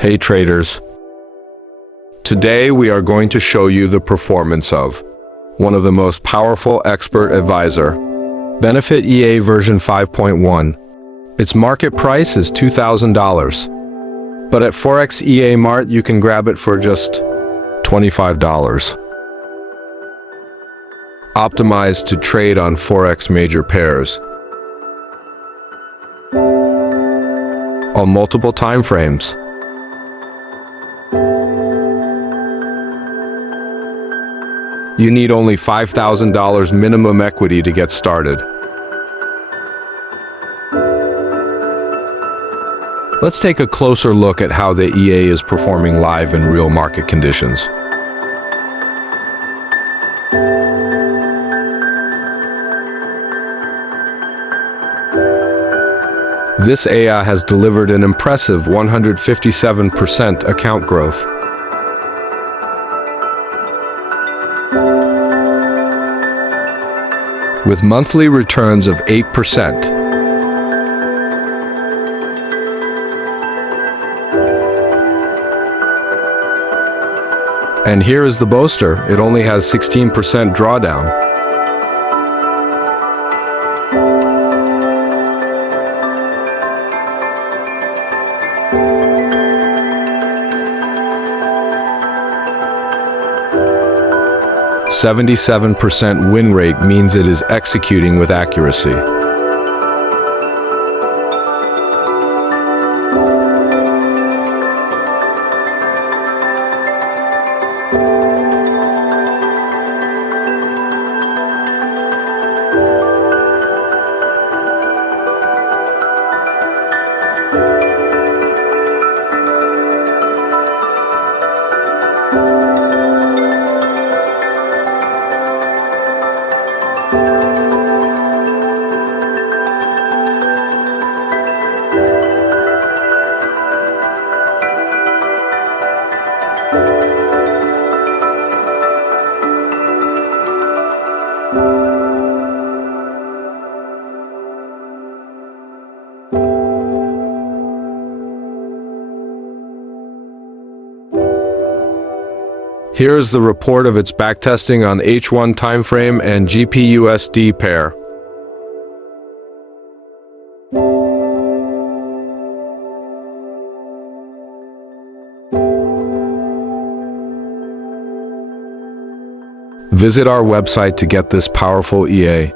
Hey traders, today we are going to show you the performance of one of the most powerful expert advisor, Benefit EA version 5.1. Its market price is $2,000, but at Forex EA Mart you can grab it for just $25. Optimized to trade on Forex major pairs on multiple time frames. You need only $5,000 minimum equity to get started. Let's take a closer look at how the EA is performing live in real market conditions. This AI has delivered an impressive 157% account growth. With monthly returns of 8%. And here is the boaster. It only has 16% drawdown. .77% win rate means it is executing with accuracy. Here is the report of its backtesting on H1 timeframe and GBPUSD pair. Visit our website to get this powerful EA.